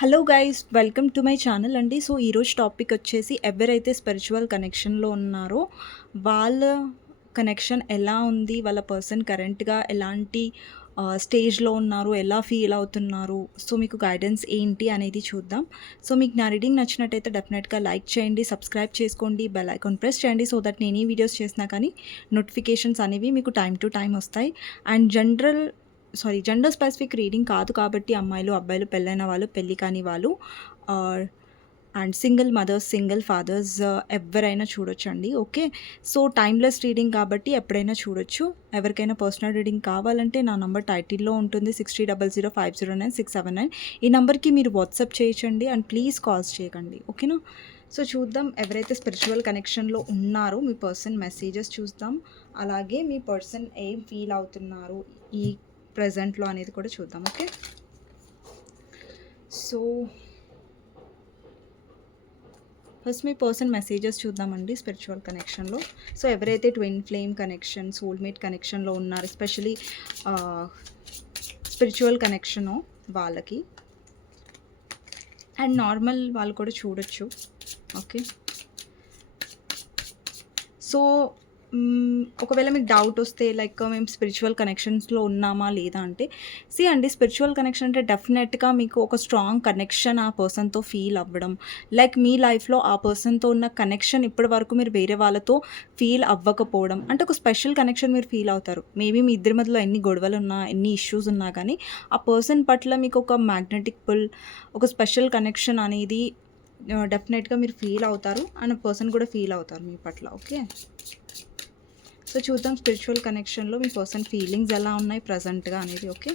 Hello guys, welcome to my channel అండి. So ఈరోజు topic వచ్చేసి ఎవరైతే స్పిరిచువల్ కనెక్షన్లో ఉన్నారో వాళ్ళ కనెక్షన్ ఎలా ఉంది, వాళ్ళ పర్సన్ కరెంట్గా ఎలాంటి స్టేజ్లో ఉన్నారు, ఎలా ఫీల్ అవుతున్నారు, సో మీకు గైడెన్స్ ఏంటి అనేది చూద్దాం. సో మీకు నా రీడింగ్ నచ్చినట్టయితే డెఫినెట్గా లైక్ చేయండి, సబ్స్క్రైబ్ చేసుకోండి, బెల్ ఐకాన్ ప్రెస్ చేయండి, సో దట్ నేను ఈ వీడియోస్ చేసినా కానీ నోటిఫికేషన్స్ అనేవి మీకు టైం టు టైం వస్తాయి. అండ్ జెండర్ స్పెసిఫిక్ రీడింగ్ కాదు కాబట్టి అమ్మాయిలు అబ్బాయిలు, పెళ్ళైన వాళ్ళు, పెళ్ళి కాని వాళ్ళు, and single mothers, single fathers, ఎవరైనా చూడొచ్చండి. ఓకే, సో టైమ్లెస్ రీడింగ్ కాబట్టి ఎప్పుడైనా చూడొచ్చు. ఎవరికైనా పర్సనల్ రీడింగ్ కావాలంటే నా నంబర్ టైటిల్లో ఉంటుంది, 6000509679. ఈ నెంబర్కి మీరు వాట్సాప్ చేయొచ్చండి. అండ్ ప్లీజ్ కాల్స్ చేయకండి, ఓకేనా. సో చూద్దాం ఎవరైతే స్పిరిచువల్ కనెక్షన్లో ఉన్నారో మీ పర్సన్ మెసేజెస్ చూద్దాం. అలాగే మీ పర్సన్ ఏం ఫీల్ అవుతున్నారు ఈ ప్రజెంట్లో అనేది కూడా చూద్దాం. ఓకే, సో ఫస్ట్ మీ పర్సన్ మెసేజెస్ చూద్దామండి స్పిరిచువల్ కనెక్షన్లో. సో ఎవరైతే ట్విన్ ఫ్లేమ్ కనెక్షన్, సోల్మేట్ కనెక్షన్లో ఉన్నారు, ఎస్పెషలీ స్పిరిచువల్ కనెక్షను వాళ్ళకి, అండ్ నార్మల్ వాళ్ళు కూడా చూడొచ్చు. ఓకే, సో ఒకవేళ మీకు డౌట్ వస్తే లైక్ మేము స్పిరిచువల్ కనెక్షన్స్లో ఉన్నామా లేదా అంటే, అండి స్పిరిచువల్ కనెక్షన్ అంటే డెఫినెట్గా మీకు ఒక స్ట్రాంగ్ కనెక్షన్ ఆ పర్సన్తో ఫీల్ అవ్వడం, లైక్ మీ లైఫ్లో ఆ పర్సన్తో ఉన్న కనెక్షన్ ఇప్పటి వరకు మీరు వేరే వాళ్ళతో ఫీల్ అవ్వకపోవడం, అంటే ఒక స్పెషల్ కనెక్షన్ మీరు ఫీల్ అవుతారు. మేబీ మీ ఇద్దరి మధ్యలో ఎన్ని గొడవలు ఉన్నా, ఎన్ని ఇష్యూస్ ఉన్నా కానీ ఆ పర్సన్ పట్ల మీకు ఒక మ్యాగ్నెటిక్ పుల్, ఒక స్పెషల్ కనెక్షన్ అనేది డెఫినెట్గా మీరు ఫీల్ అవుతారు, అండ్ పర్సన్ కూడా ఫీల్ అవుతారు మీ పట్ల. ఓకే, సో చూద్దాం స్పిరిచువల్ కనెక్షన్లో మీ పర్సన్ ఫీలింగ్స్ ఎలా ఉన్నాయి ప్రజెంట్గా అనేది. ఓకే,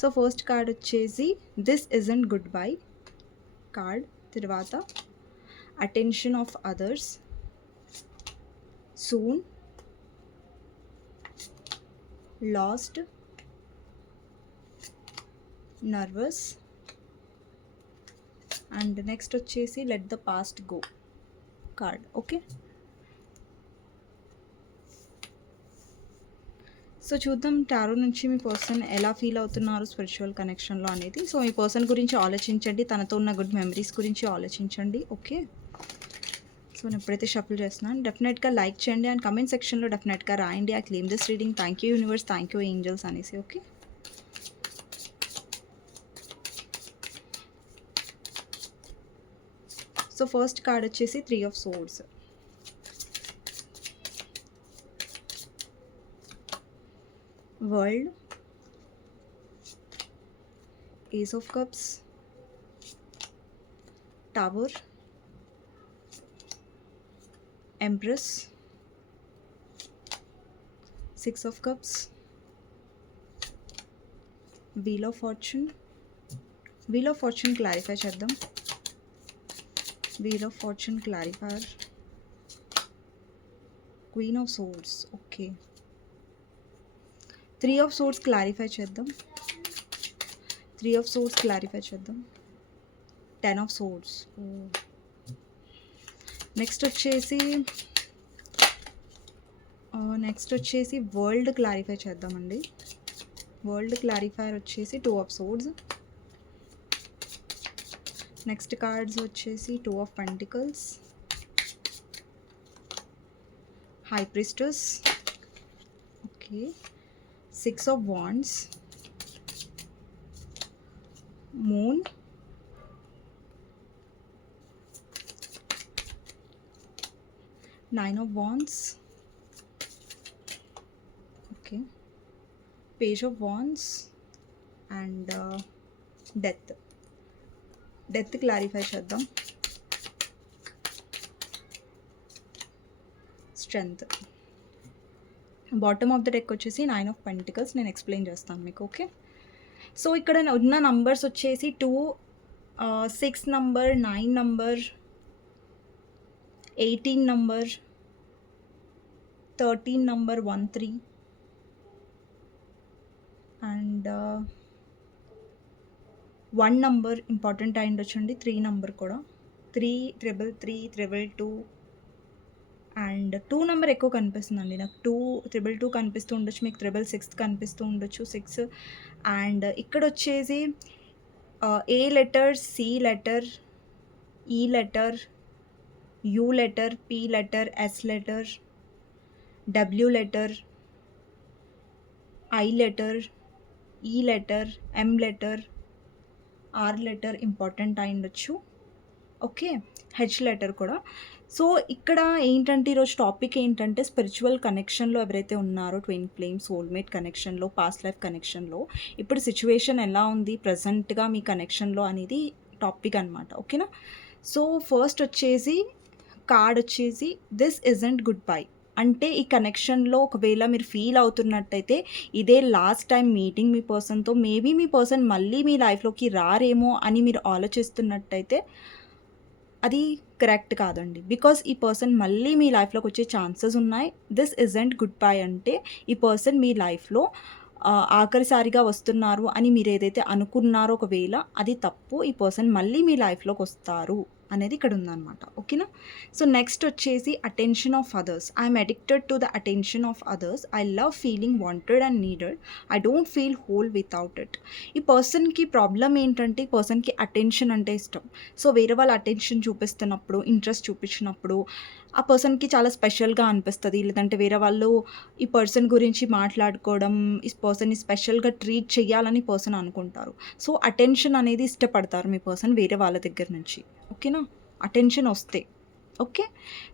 సో ఫస్ట్ కార్డ్ వచ్చేసి this isn't good by card, తర్వాత attention of others, soon, lost, nervous, and next వచ్చేసి let the past go card. Okay, so చూద్దాం టారో నుంచి మీ పర్సన్ ఎలా ఫీల్ అవుతున్నారు స్పిరిచువల్ కనెక్షన్లో అనేది. సో మీ పర్సన్ గురించి ఆలోచించండి, తనతో ఉన్న గుడ్ మెమరీస్ గురించి ఆలోచించండి. ఓకే, సో నేను ఎప్పుడైతే షఫుల్ చేస్తున్నాను డెఫినెట్గా లైక్ చేయండి, అండ్ కమెంట్ సెక్షన్లో డెఫినెట్గా రాయండి I claim this reading, thank you universe, thank you angels అనేసి. ఓకే, సో ఫస్ట్ కార్డ్ వచ్చేసి 3 of Swords, world, Ace of Cups, Tower, Empress, 6 of Cups, Wheel of Fortune. Wheel of Fortune clarify చేద్దాం. Wheel of Fortune clarifier, Queen of Swords. Okay, 3 of Swords clarify చేద్దాం. 3 of Swords clarify చేద్దాం. 10 of Swords. Next వచ్చేసి world clarify చేద్దామండి. World clarifier వచ్చేసి 2 of Swords. Next cards వచ్చేసి 2 of Pentacles, High Priestess, okay, 6 of Wands, Moon, Nine of Wands, okay, Page of Wands, and death clarify చేద్దాం. Strength. Bottom of the deck వచ్చేసి 9 of Pentacles, నేను explain చేస్తాను మీకు. Okay, so ఇక్కడ ఉన్న numbers వచ్చేసి 2, 6 number, 9 number, 18 number, 13 number, 13, and 1 number important అయి ఉండొచ్చండి. 3 నంబర్ కూడా, 3, 333, 222, అండ్ 2 నెంబర్ ఎక్కువ కనిపిస్తుందండి నాకు. 2 కనిపిస్తూ ఉండొచ్చు, మీకు 666 కనిపిస్తూ ఉండొచ్చు 6. అండ్ ఇక్కడొచ్చేసి A letter, C letter, E letter, U letter, P letter, S letter, W letter, I letter, E letter, M letter, R letter important అయి ఉండొచ్చు. ఓకే. హెచ్ లెటర్ కూడా. సో ఇక్కడ ఏంటంటే ఈరోజు టాపిక్ ఏంటంటే స్పిరిచువల్ కనెక్షన్లో ఎవరైతే ఉన్నారో ట్విన్ ఫ్లేమ్, సోల్మేట్ కనెక్షన్లో, పాస్ట్ లైఫ్ కనెక్షన్లో ఇప్పుడు సిచ్యువేషన్ ఎలా ఉంది ప్రజెంట్గా మీ కనెక్షన్లో అనేది టాపిక్ అనమాట. ఓకేనా. సో ఫస్ట్ వచ్చేసి కార్డ్ వచ్చేసి దిస్ ఇజంట్ గుడ్ బై. అంటే ఈ కనెక్షన్లో ఒకవేళ మీరు ఫీల్ అవుతున్నట్టయితే ఇదే లాస్ట్ టైం మీటింగ్ మీ పర్సన్తో, మేబీ మీ పర్సన్ మళ్ళీ మీ లైఫ్లోకి రారేమో అని మీరు ఆలోచిస్తున్నట్టయితే అది కరెక్ట్ కాదండి. బికాస్ ఈ పర్సన్ మళ్ళీ మీ లైఫ్లోకి వచ్చే ఛాన్సెస్ ఉన్నాయి. దిస్ ఇజంట్ గుడ్ బై అంటే ఈ పర్సన్ మీ లైఫ్లో ఆఖరిసారిగా వస్తున్నారు అని మీరు ఏదైతే అనుకున్నారో ఒకవేళ అది తప్పు. ఈ పర్సన్ మళ్ళీ మీ లైఫ్లోకి వస్తారు అనేది ఇక్కడ ఉందన్నమాట. ఓకేనా. సో నెక్స్ట్ వచ్చేసి attention of others. I'm addicted to the attention of others. I love feeling wanted and needed. I don't feel whole without it. ఈ పర్సన్కి ప్రాబ్లం ఏంటంటే ఈ పర్సన్కి అటెన్షన్ అంటే ఇష్టం. సో వేరే వాళ్ళ అటెన్షన్ చూపిస్తున్నప్పుడు, ఇంట్రెస్ట్ చూపించినప్పుడు ఆ పర్సన్కి చాలా స్పెషల్గా అనిపిస్తుంది. లేదంటే వేరే వాళ్ళు ఈ పర్సన్ గురించి మాట్లాడుకోవడం, ఈ పర్సన్ని స్పెషల్గా ట్రీట్ చేయాలని పర్సన్ అనుకుంటారు. సో అటెన్షన్ అనేది ఇష్టపడతారు మీ పర్సన్ వేరే వాళ్ళ దగ్గర నుంచి. ఓకేనా. అటెన్షన్ వస్తే ఓకే.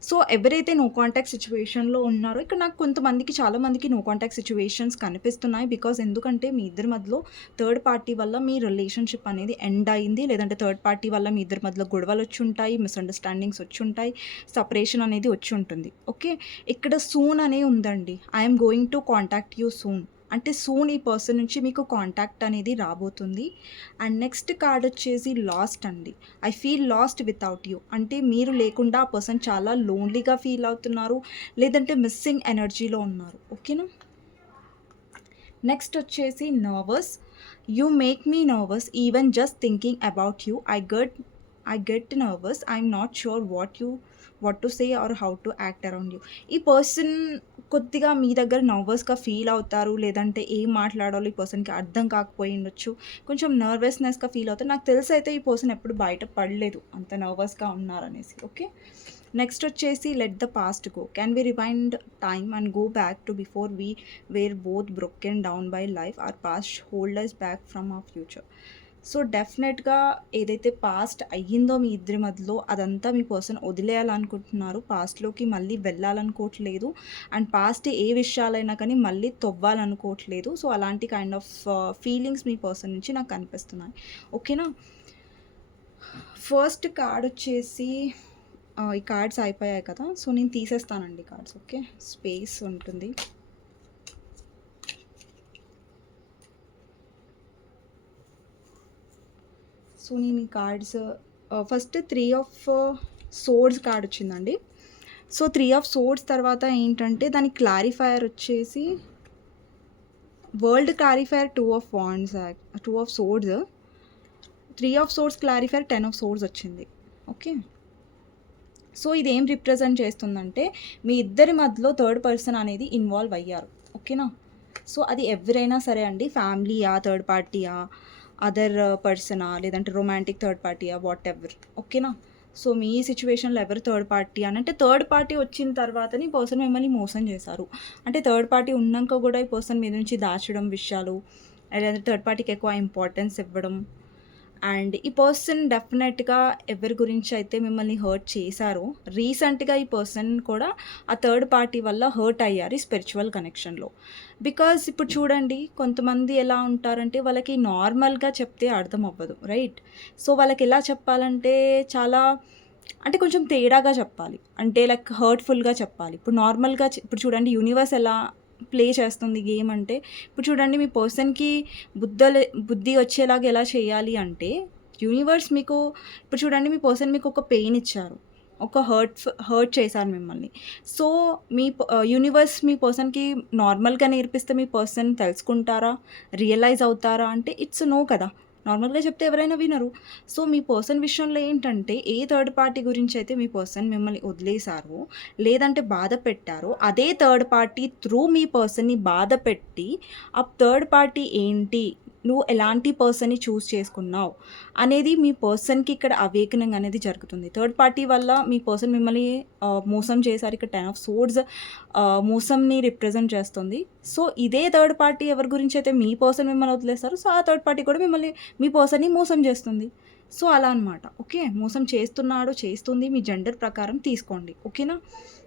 సో ఎవరైతే నో కాంటాక్ట్ సిచ్యువేషన్లో ఉన్నారో ఇక్కడ నాకు కొంతమందికి, చాలామందికి నో కాంటాక్ట్ సిచ్యువేషన్స్ కనిపిస్తున్నాయి. బికాజ్ ఎందుకంటే మీ ఇద్దరి మధ్యలో థర్డ్ పార్టీ వల్ల మీ రిలేషన్షిప్ అనేది ఎండ్ అయింది. లేదంటే థర్డ్ పార్టీ వల్ల మీ ఇద్దరి మధ్యలో గొడవలు వచ్చి ఉంటాయి, మిస్అండర్స్టాండింగ్స్ వచ్చి ఉంటాయి, సపరేషన్ అనేది వచ్చి ఉంటుంది. ఓకే. ఇక్కడ సూన్ అనే ఉందండి. I'm going to contact you soon అంటే సూన్ ఈ పర్సన్ నుంచి మీకు కాంటాక్ట్ అనేది రాబోతుంది. అండ్ నెక్స్ట్ కార్డ్ వచ్చేసి లాస్ట్ అండి. I feel last without you అంటే మీరు లేకుండా ఆ పర్సన్ చాలా లోన్లీగా ఫీల్ అవుతున్నారు, లేదంటే మిస్సింగ్ ఎనర్జీలో ఉన్నారు. ఓకేనా. నెక్స్ట్ వచ్చేసి nervous. You make me nervous even just thinking about you. I get nervous. I'm not sure what to say or how to act around you. ఈ పర్సన్ కొద్దిగా మీ దగ్గర నర్వస్గా ఫీల్ అవుతారు, లేదంటే ఏం మాట్లాడాలో ఈ పర్సన్కి అర్థం కాకపోయి ఉండొచ్చు, కొంచెం నర్వస్నెస్గా ఫీల్ అవుతారు. నాకు తెలిసి అయితే ఈ పర్సన్ ఎప్పుడు బయట పడలేదు అంత నర్వస్గా ఉన్నారనేసి. ఓకే. నెక్స్ట్ వచ్చేసి let the past go. Can we rewind time and go back to before we were both broken down by life. Or past hold us back from our future. So డెఫినెట్గా ఏదైతే past అయ్యిందో మీ ఇద్దరి మధ్యలో అదంతా మీ person వదిలేయాలనుకుంటున్నారు, పాస్ట్లోకి మళ్ళీ వెళ్ళాలనుకోవట్లేదు. And past ఏ విషయాలైనా కానీ మళ్ళీ తవ్వాలనుకోవట్లేదు. So అలాంటి kind of feelings me person నుంచి నాకు కనిపిస్తున్నాయి. ఓకేనా. ఫస్ట్ కార్డ్ వచ్చేసి ఈ కార్డ్స్ అయిపోయాయి కదా, సో నేను తీసేస్తానండి కార్డ్స్. ఓకే. స్పేస్ ఉంటుంది. సో నేను ఈ cards first 3 of swords card వచ్చిందండి. సో 3 ఆఫ్ సోర్డ్స్ తర్వాత ఏంటంటే దాని క్లారిఫైయర్ వచ్చేసి world clarifier 2 of wands, 2 of swords, 3 of swords clarifier 10 of swords వచ్చింది. ఓకే. సో ఇది ఏం రిప్రజెంట్ చేస్తుందంటే మీ ఇద్దరి మధ్యలో థర్డ్ పర్సన్ అనేది ఇన్వాల్వ్ అయ్యారు. ఓకేనా. సో అది ఎవరైనా సరే అండి, ఫ్యామిలీయా, థర్డ్ పార్టీయా, అదర్ పర్సనా, లేదంటే రొమాంటిక్ థర్డ్ పార్టీయా, వాట్ ఎవర్. ఓకేనా. సో మీ సిచ్యువేషన్లో ఎవరు థర్డ్ పార్టీ అని అంటే థర్డ్ పార్టీ వచ్చిన తర్వాతని ఈ పర్సన్ మిమ్మల్ని మోసం చేశారు. అంటే థర్డ్ పార్టీ ఉన్నాక కూడా ఈ పర్సన్ మీద నుంచి దాచడం విషయాలు, లేదంటే థర్డ్ పార్టీకి ఎక్కువ ఇంపార్టెన్స్ ఇవ్వడం. అండ్ ఈ పర్సన్ డెఫినెట్గా ఎవరి గురించి అయితే మిమ్మల్ని హర్ట్ చేశారో రీసెంట్గా ఈ పర్సన్ కూడా ఆ థర్డ్ పార్టీ వల్ల హర్ట్ అయ్యారు ఈ స్పిరిచువల్ కనెక్షన్లో. బికాజ్ ఇప్పుడు చూడండి కొంతమంది ఎలా ఉంటారంటే వాళ్ళకి నార్మల్గా చెప్తే అర్థం అవ్వదు, రైట్. సో వాళ్ళకి ఎలా చెప్పాలంటే చాలా అంటే కొంచెం తేడాగా చెప్పాలి, అంటే లైక్ హర్ట్ఫుల్గా చెప్పాలి. ఇప్పుడు నార్మల్గా ఇప్పుడు చూడండి యూనివర్స్ ఎలా ప్లే చేస్తుంది గేమ్ అంటే, ఇప్పుడు చూడండి మీ పర్సన్కి బుద్ధి వచ్చేలాగా ఎలా చేయాలి అంటే యూనివర్స్ మీకు ఇప్పుడు చూడండి మీ పర్సన్ మీకు ఒక పెయిన్ ఇచ్చారు, ఒక హర్ట్ చేశారు మిమ్మల్ని. సో మీ యూనివర్స్ మీ పర్సన్కి నార్మల్గా నేర్పిస్తే మీ పర్సన్ తెలుసుకుంటారా, రియలైజ్ అవుతారా అంటే ఇట్స్ నో కదా. నార్మల్‌గా చెప్తే ఎవరైనా వినరు. సో, మీ పర్సన్ విషయంలో ఏంటంటే, ఏ థర్డ్ పార్టీ గురించైతే మీ పర్సన్ మిమ్మల్ని వదిలేసారో, లేదంటే బాధ పెట్టారో, అదే థర్డ్ పార్టీ త్రూ మీ పర్సన్‌ని బాధ పెట్టి, ఆ థర్డ్ పార్టీ ఏంటి? నువ్వు ఎలాంటి పర్సన్‌ని చూజ్ చేసుకున్నావు? అనేది మీ పర్సన్‌కి ఇక్కడ అవేకనింగ్ అనేది జరుగుతుంది. థర్డ్ పార్టీ వల్ల మీ పర్సన్ మిమ్మల్ని మోసం చేశారు. ఇక్కడ 10 ఆఫ్ సోర్డ్స్ మోసంని రిప్రజెంట్ చేస్తుంది. సో, ఇదే థర్డ్ పార్టీ ఎవరి గురించైతే మీ పర్సన్ మిమ్మల్ని వదిలేసారో, సో, ఆ థర్డ్ పార్టీ కూడా మిమ్మల్ని మీ పర్సన్‌ని మోసం చేస్తుంది. సో, అలా అనమాట. ఓకే. మోసం చేస్తున్నాడు, చేస్తుంది మీ జెండర్ ప్రకారం తీసుకోండి. ఓకేనా?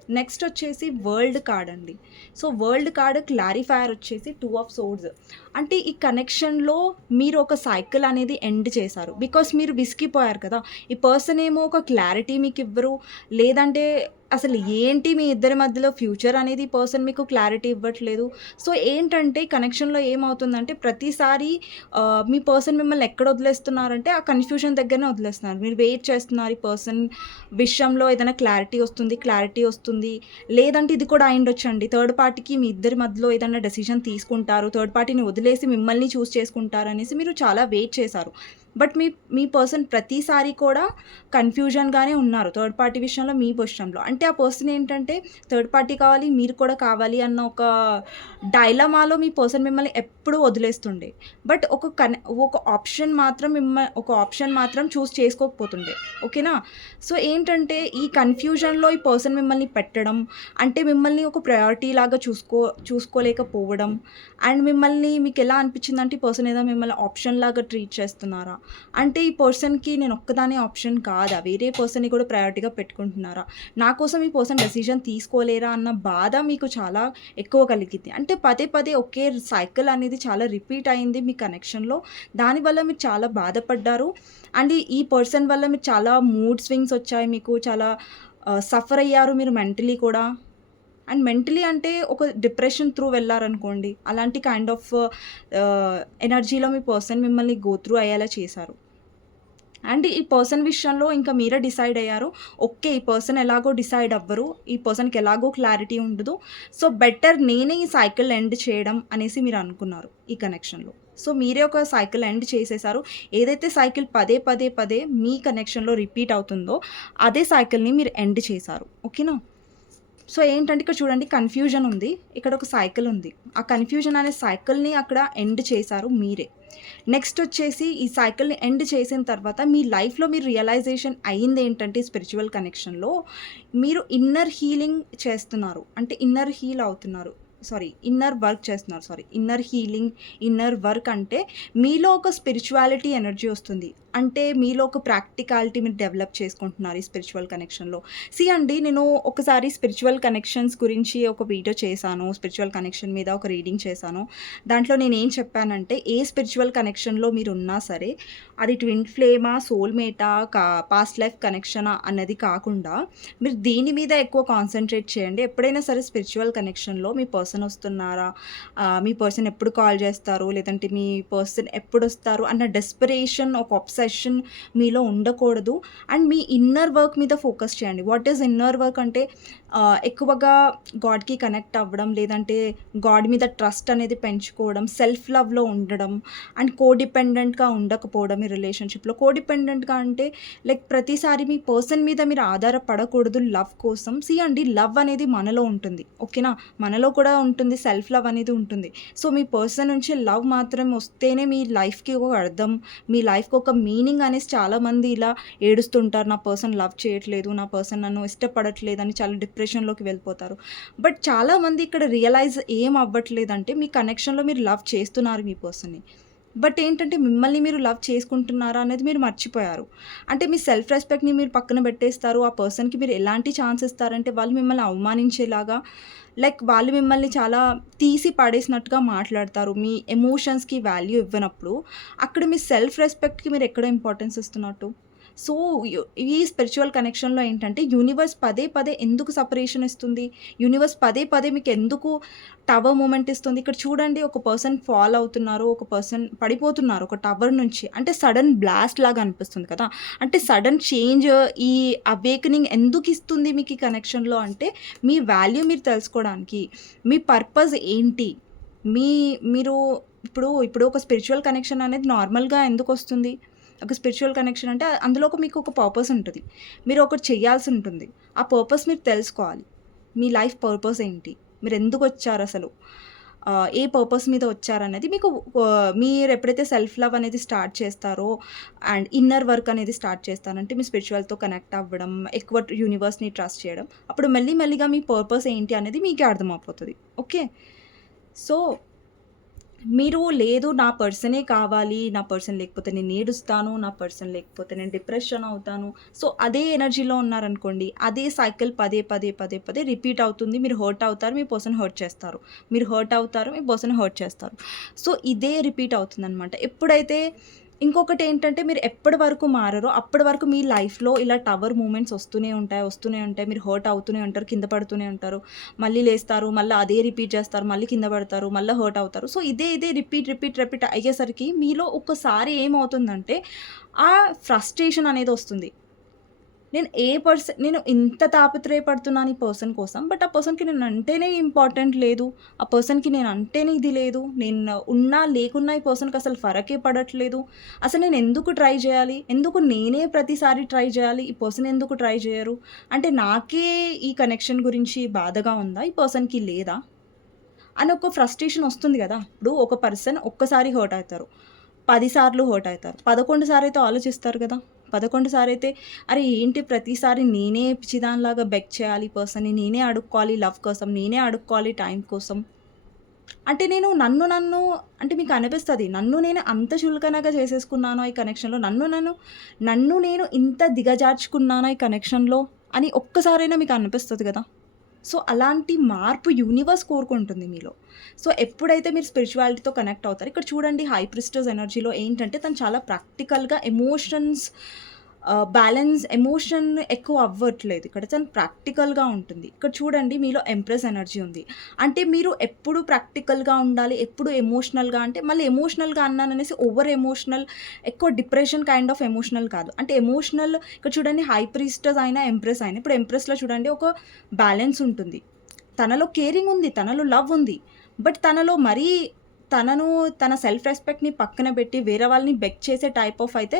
నెక్స్ట్ వచ్చేసి వరల్డ్ కార్డ్ అండి. సో, వరల్డ్ కార్డ్ క్లారిఫైయర్ వచ్చేసి 2 ఆఫ్ సోర్డ్స్. అంటే ఈ కనెక్షన్‌లో మీరు ఒక సైకిల్ అనేది ఎండ్ చేశారు. బికాస్ మీరు విసిగిపోయారు కదా! ఈ పర్సన్ ఏమో ఒక క్లారిటీ మీకివ్వరు. లేదంటే అసలు ఏంటి మీ ఇద్దరి మధ్యలో ఫ్యూచర్ అనేది ఈ పర్సన్ మీకు క్లారిటీ ఇవ్వట్లేదు. సో, ఏంటంటే కనెక్షన్‌లో ఏమవుతుందంటే ప్రతిసారి మీ పర్సన్ మిమ్మల్ని ఎక్కడ వదిలేస్తున్నారంటే ఆ కన్‌ఫ్యూజన్ దగ్గరనే వదిలేస్తున్నారు. మీరు వెయిట్ చేస్తున్నారు ఈ పర్సన్ విషయంలో ఏదైనా క్లారిటీ వస్తుంది. లేదంటే ఇది కూడా అయ్యుండొచ్చండి. థర్డ్ పార్టీకి మీ ఇద్దరి మధ్యలో ఏదైనా డెసిషన్ తీసుకుంటారు. థర్డ్ పార్టీని వదిలేసి మిమ్మల్ని చూజ్ చేసుకుంటారనేసి మీరు చాలా వెయిట్ చేశారు. బట్ మీ పర్సన్ ప్రతిసారి కూడా కన్‌ఫ్యూజన్‌గానే ఉన్నారు. థర్డ్ పార్టీ విషయంలో, మీ విషయంలో. అంటే ఆ పర్సన్ ఏంటంటే థర్డ్ పార్టీ కావాలి, మీరు కూడా కావాలి అన్న ఒక డైలమాలో మీ పర్సన్ మిమ్మల్ని ఎప్పుడూ వదిలేస్తుండే. బట్ ఒక ఆప్షన్ మాత్రం చూజ్ చేసుకోకపోతుండే. ఓకేనా? సో, ఏంటంటే ఈ కన్‌ఫ్యూజన్‌లో ఈ పర్సన్ మిమ్మల్ని పెట్టడం, అంటే మిమ్మల్ని ఒక ప్రయారిటీ లాగా చూసుకోలేకపోవడం, అండ్ మీకెలా అనిపించిందంటే ఈ పర్సన్ ఏదో మిమ్మల్ని ఆప్షన్ లాగా ట్రీట్ చేస్తున్నారా? అంటే ఈ పర్సన్‌కి నేను ఒక్కదాన్నే ఆప్షన్ కాదా? వేరే పర్సన్‌ని కూడా ప్రయారిటీగా పెట్టుకుంటున్నారా? నా కోసం ఈ పర్సన్ డెసిషన్ తీసుకోలేరా అన్న బాధ మీకు చాలా ఎక్కువ కలిగిద్ది. అంటే పదే పదే ఒకే సైకిల్ అనేది చాలా రిపీట్ అయింది మీ కనెక్షన్‌లో. దానివల్ల మీరు చాలా బాధపడ్డారు. అండ్ ఈ పర్సన్ వల్ల మీరు చాలా మూడ్ స్వింగ్స్ వచ్చాయి మీకు. చాలా సఫర్ అయ్యారు మీరు మెంటలీ కూడా. అండ్ మెంటలీ అంటే ఒక డిప్రెషన్ త్రూ వెళ్లారనుకోండి. అలాంటి కైండ్ ఆఫ్ ఎనర్జీలో మీ పర్సన్ మిమ్మల్ని గో త్రూ అయ్యేలా చేశారు. అండ్ ఈ పర్సన్ విషయంలో ఇంకా మీరే డిసైడ్ అయ్యారు. ఓకే. ఈ పర్సన్ ఎలాగో డిసైడ్ అవ్వరు. ఈ పర్సన్‌కి ఎలాగో క్లారిటీ ఉండదు. సో, బెటర్ నేనే ఈ సైకిల్ ఎండ్ చేయడం అనేసి మీరు అనుకున్నారు ఈ కనెక్షన్‌లో. సో, మీరే ఒక సైకిల్ ఎండ్ చేసేసారు. ఏదైతే సైకిల్ పదే మీ కనెక్షన్‌లో రిపీట్ అవుతుందో అదే సైకిల్‌ని మీరు ఎండ్ చేశారు. ఓకేనా? సో, ఏంటంటే ఇక్కడ చూడండి కన్‌ఫ్యూజన్ ఉంది. ఇక్కడ ఒక సైకిల్ ఉంది. ఆ కన్‌ఫ్యూజన్ అనే సైకిల్‌ని అక్కడ ఎండ్ చేశారు మీరే. నెక్స్ట్ వచ్చేసి ఈ సైకిల్‌ని ఎండ్ చేసిన తర్వాత మీ లైఫ్‌లో మీరు రియలైజేషన్ అయిందేంటంటే స్పిరిచ్యువల్ కనెక్షన్‌లో మీరు ఇన్నర్ హీలింగ్ చేస్తున్నారు. అంటే ఇన్నర్ హీల్ అవుతున్నారు. ఇన్నర్ వర్క్ చేస్తున్నారు. ఇన్నర్ హీలింగ్, ఇన్నర్ వర్క్ అంటే మీలో ఒక స్పిరిచువాలిటీ ఎనర్జీ వస్తుంది. అంటే మీలో ఒక ప్రాక్టికాలిటీ మీరు డెవలప్ చేసుకుంటున్నారు ఈ స్పిరిచువల్ కనెక్షన్‌లో. అండి, నేను ఒకసారి స్పిరిచువల్ కనెక్షన్స్ గురించి ఒక వీడియో చేశాను. స్పిరిచువల్ కనెక్షన్ మీద ఒక రీడింగ్ చేశాను. దాంట్లో నేనేం చెప్పానంటే ఏ స్పిరిచువల్ కనెక్షన్‌లో మీరున్నా సరే అది ట్విన్ ఫ్లేమా, సోల్‌మేటా, పాస్ట్ లైఫ్ కనెక్షనా అన్నది కాకుండా మీరు దీని మీద ఎక్కువ కాన్సంట్రేట్ చేయండి. ఎప్పుడైనా సరే స్పిరిచువల్ కనెక్షన్‌లో మీ పర్సన్ వస్తున్నారా? మీ పర్సన్ ఎప్పుడు కాల్ చేస్తారు? లేదంటే మీ పర్సన్ ఎప్పుడొస్తారు అన్న డెస్పరేషన్, ఒక అబ్సెషన్ మీలో ఉండకూడదు. అండ్ మీ ఇన్నర్ వర్క్ మీద ఫోకస్ చేయండి. వాట్ ఈజ్ ఇన్నర్ వర్క్ అంటే ఎక్కువగా గాడ్‌కి కనెక్ట్ అవ్వడం, లేదంటే గాడ్ మీద ట్రస్ట్ అనేది పెంచుకోవడం, సెల్ఫ్ లవ్‌లో ఉండడం, అండ్ కోడిపెండెంట్‌గా ఉండకపోవడం ఈ రిలేషన్‌షిప్‌లో. కోడిపెండెంట్‌గా అంటే లైక్ ప్రతిసారి మీ పర్సన్ మీద మీరు ఆధారపడకూడదు లవ్ కోసం. అండి, లవ్ అనేది మనలో ఉంటుంది. ఓకేనా? మనలో కూడా ఉంటుంది. సెల్ఫ్ లవ్ అనేది ఉంటుంది. సో, మీ పర్సన్ నుంచి లవ్ మాత్రం వస్తేనే మీ లైఫ్‌కి ఒక అర్థం, మీ లైఫ్‌కి ఒక మీనింగ్ అనేసి చాలామంది ఇలా ఏడుస్తుంటారు. నా పర్సన్ లవ్ చేయట్లేదు, నా పర్సన్ నన్ను ఇష్టపడట్లేదని చాలా డిప్రెషన్‌లోకి వెళ్ళిపోతారు. బట్ చాలామంది ఇక్కడ రియలైజ్ ఏం అవ్వట్లేదంటే మీ కనెక్షన్‌లో మీరు లవ్ చేస్తున్నారు మీ పర్సన్‌ని. బట్ ఏంటంటే మిమ్మల్ని మీరు లవ్ చేసుకుంటున్నారా అనేది మీరు మర్చిపోయారు. అంటే మీ సెల్ఫ్ రెస్పెక్ట్‌ని మీరు పక్కన పెట్టేస్తారు. ఆ పర్సన్‌కి మీరు ఎలాంటి ఛాన్స్ ఇస్తారంటే వాళ్ళు మిమ్మల్ని అవమానించేలాగా, లైక్ వాళ్ళు మిమ్మల్ని చాలా తీసి పడేసినట్టుగా మాట్లాడతారు. మీ ఎమోషన్స్‌కి వాల్యూ ఇవ్వనప్పుడు అక్కడ మీ సెల్ఫ్ రెస్పెక్ట్‌కి మీరు ఎక్కడ ఇంపార్టెన్స్ ఇస్తున్నట్టు? సో, ఈ స్పిరిచువల్ కనెక్షన్‌లో ఏంటంటే యూనివర్స్ పదే ఎందుకు సెపరేషన్ ఇస్తుంది? యూనివర్స్ పదే మీకు ఎందుకు టవర్ మూమెంట్ ఇస్తుంది? ఇక్కడ చూడండి, ఒక పర్సన్ ఫాల్ అవుతున్నారు. ఒక పర్సన్ పడిపోతున్నారు ఒక టవర్ నుంచి. అంటే సడన్ బ్లాస్ట్ లాగా అనిపిస్తుంది కదా! అంటే సడన్ చేంజ్, ఈ అవేకనింగ్ ఎందుకు ఇస్తుంది మీకు ఈ కనెక్షన్‌లో అంటే మీ వాల్యూ మీరు తెలుసుకోవడానికి. మీ పర్పస్ ఏంటి? మీరు ఇప్పుడు ఒక స్పిరిచువల్ కనెక్షన్ అనేది నార్మల్‌గా ఎందుకొస్తుంది? ఒక స్పిరిచువల్ కనెక్షన్ అంటే అందులో మీకు ఒక పర్పస్ ఉంటది. మీరు ఒకటి చేయాల్సి ఉంటుంది. ఆ పర్పస్ మీరు తెలుసుకోవాలి. మీ లైఫ్ పర్పస్ ఏంటి? మీరెందుకొచ్చారసలు? ఏ పర్పస్ మీద వచ్చారనేది మీకు మీరెప్పుడైతే సెల్ఫ్ లవ్ అనేది స్టార్ట్ చేస్తారో అండ్ ఇన్నర్ వర్క్ అనేది స్టార్ట్ చేస్తారంటే మీ స్పిరిచువల్‌తో కనెక్ట్ అవ్వడం, ఎక్కువ యూనివర్స్‌ని ట్రస్ట్ చేయడం. అప్పుడు మెల్లిగా మీ పర్పస్ ఏంటి అనేది మీకే అర్థమైపోతది. ఓకే. సో, మీరు లేదు నా పర్సనే కావాలి, నా పర్సన్ లేకపోతే నేను ఏడుస్తాను, నా పర్సన్ లేకపోతే నేను డిప్రెషన్ అవుతాను. సో, అదే ఎనర్జీలో ఉన్నారనుకోండి, అదే సైకిల్ పదే రిపీట్ అవుతుంది. మీరు హర్ట్ అవుతారు, మీ పర్సన్ హర్ట్ చేస్తారు. మీరు హర్ట్ అవుతారు, మీ పర్సన్ హర్ట్ చేస్తారు. సో, ఇదే రిపీట్ అవుతుందనమాట. ఎప్పుడైతే ఇంకొకటేంటంటే మీరు ఎప్పటి వరకు మారరో, అప్పటి వరకు మీ లైఫ్‌లో ఇలా టవర్ మూమెంట్స్ వస్తూనే ఉంటాయి. మీరు హర్ట్ అవుతూనే ఉంటారు, కింద పడుతూనే ఉంటారు. మళ్ళీ లేస్తారు, మళ్ళా అదే రిపీట్ చేస్తారు, మళ్ళీ కింద పడతారు, మళ్ళా హర్ట్ అవుతారు. సో, ఇదే రిపీట్ అయ్యేసరికి మీలో ఒక్కసారి ఏమవుతుందంటే, ఆ ఫ్రస్ట్రేషన్ అనేదొస్తుంది. నేను ఇంత తాపత్రయపడుతున్నాను ఈ పర్సన్ కోసం. బట్ ఆ పర్సన్‌కి నేనంటేనే ఇంపార్టెంట్ లేదు. ఆ పర్సన్‌కి నేనంటేనే ఇది లేదు. నేను ఉన్నా, లేకున్నా ఈ పర్సన్‌కి అసలు ఫరకే పడట్లేదు. అసలు నేనెందుకు ట్రై జేయాలి? ఎందుకు నేనే ప్రతిసారి ట్రై జేయాలి? ఈ పర్సన్ ఎందుకు ట్రై జేయరు? అంటే నాకే ఈ కనెక్షన్ గురించి బాధగా ఉందా? ఈ పర్సన్‌కి లేదా? అని ఒక ఫ్రస్ట్రేషన్ ఒస్తుంది గదా! ఇప్పుడు ఒక పర్సన్ ఒక్కసారి హర్ట్ అవుతారు. 10 సార్లు హర్ట్ అవుతారు. 11 సారైతే ఆలోచిస్తారు గదా! 11 సారైతే అరే! ఏంటి ప్రతిసారి నేనే పిచ్చిదానిలాగా బెగ్ చేయాలి ఈ పర్సన్‌ని. నేనే అడుక్కోవాలి లవ్ కోసం. నేనే అడుక్కోవాలి టైం కోసం. అంటే నేను నన్ను అంటే మీకు అనిపిస్తది. నన్ను నేను అంత చులకనగా చేసేసుకున్నానా ఈ కనెక్షన్‌లో. నన్ను నేను ఇంత దిగజార్చుకున్నానా ఈ కనెక్షన్‌లో అని ఒక్కసారైనా మీకు అనిపిస్తది గదా! సో, అలాంటి మార్పు యూనివర్స్ కోరుకుంటుంది మీలో. సో, ఎప్పుడైతే మీరు స్పిరిచువాలిటీతో కనెక్ట్ అవుతారో ఇక్కడ చూడండి హై ప్రిస్టెస్ ఎనర్జీలో ఏంటంటే తను చాలా ప్రాక్టికల్‌గా ఎమోషన్స్ ఎమోషన్ ఎక్కువ అవ్వట్లేదు. ఇక్కడ తను ప్రాక్టికల్‌గా ఉంటుంది. ఇక్కడ చూడండి మీలో ఎంప్రెస్ ఎనర్జీ ఉంది. అంటే మీరు ఎప్పుడు ప్రాక్టికల్‌గా ఉండాలి, ఎప్పుడు ఎమోషనల్‌గా అంటే మళ్ళీ ఎమోషనల్‌గా అన్నాననేసి ఓవర్ ఎమోషనల్ ఎక్కువ డిప్రెషన్ కైండ్ ఆఫ్ ఎమోషనల్ కాదు. అంటే ఎమోషనల్ ఇక్కడ చూడండి హై ప్రీస్టెస్ అయినా, ఎంప్రెస్ అయినా ఇప్పుడు ఎంప్రెస్‌లో చూడండి ఒక బ్యాలెన్స్ ఉంటుంది. తనలో కేరింగ్ ఉంది. తనలో లవ్ ఉంది. బట్ తనలో మరీ తనను తన సెల్ఫ్ రెస్పెక్ట్‌ని పక్కన పెట్టి వేరే వాళ్ళని బెగ్ చేసే టైప్ ఆఫ్ అయితే